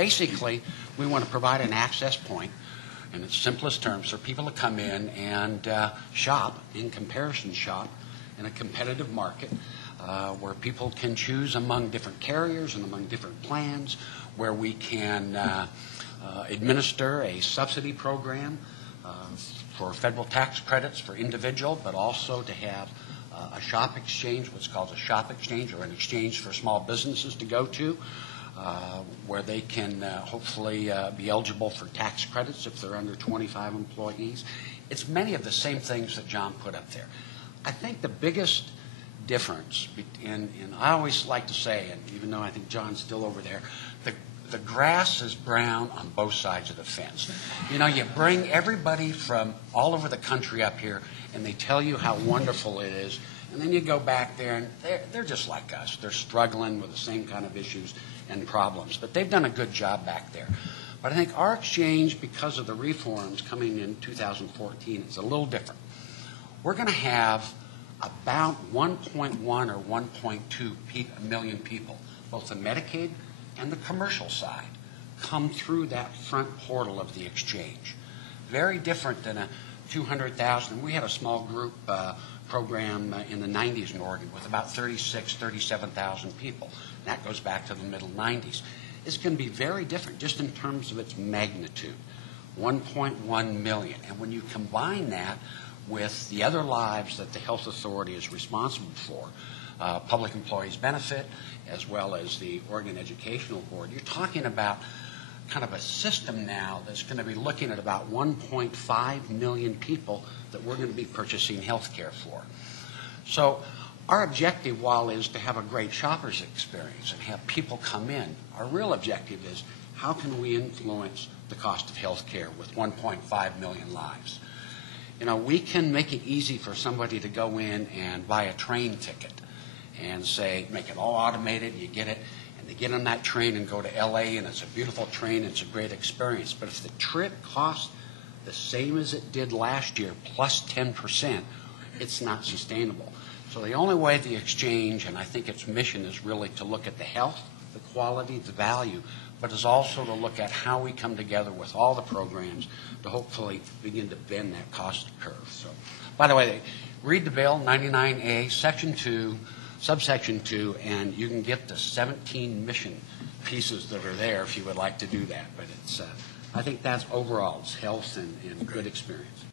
basically, we want to provide an access point, in its simplest terms, for people to come in and shop, in comparison shop, in a competitive market where people can choose among different carriers and among different plans, where we can administer a subsidy program for federal tax credits for individual, but also to have a shop exchange, what's called a shop exchange, or an exchange for small businesses to go to, where they can hopefully be eligible for tax credits if they're under 25 employees. It's many of the same things that John put up there. I think the biggest difference, and I always like to say, and even though I think John's still over there, the grass is brown on both sides of the fence. You know, you bring everybody from all over the country up here, and they tell you how wonderful it is, and then you go back there, and they're just like us. They're struggling with the same kind of issues and problems, but they've done a good job back there. But I think our exchange, because of the reforms coming in 2014, is a little different. We're going to have about 1.1 or 1.2 million people, both the Medicaid and the commercial side, come through that front portal of the exchange. Very different than a 200,000. We had a small group program in the 90s in Oregon with about 37,000 people. That goes back to the middle 90s. It's going to be very different just in terms of its magnitude, 1.1 million. And when you combine that with the other lives that the Health Authority is responsible for, Public Employees Benefit, as well as the Oregon Educational Board, you're talking about kind of a system now that's going to be looking at about 1.5 million people that we're going to be purchasing health care for. So our objective, while is to have a great shopper's experience and have people come in, our real objective is how can we influence the cost of health care with 1.5 million lives? You know, we can make it easy for somebody to go in and buy a train ticket and say, make it all automated, you get it, and they get on that train and go to LA, and it's a beautiful train, it's a great experience. But if the trip costs the same as it did last year, plus 10%, it's not sustainable. So the only way the exchange, and I think its mission, is really to look at the health, the quality, the value, but is also to look at how we come together with all the programs to hopefully begin to bend that cost curve. So, by the way, read the bill, 99A, Section 2, Subsection 2, and you can get the 17 mission pieces that are there if you would like to do that. But it's, I think that's overall, it's health and good experience.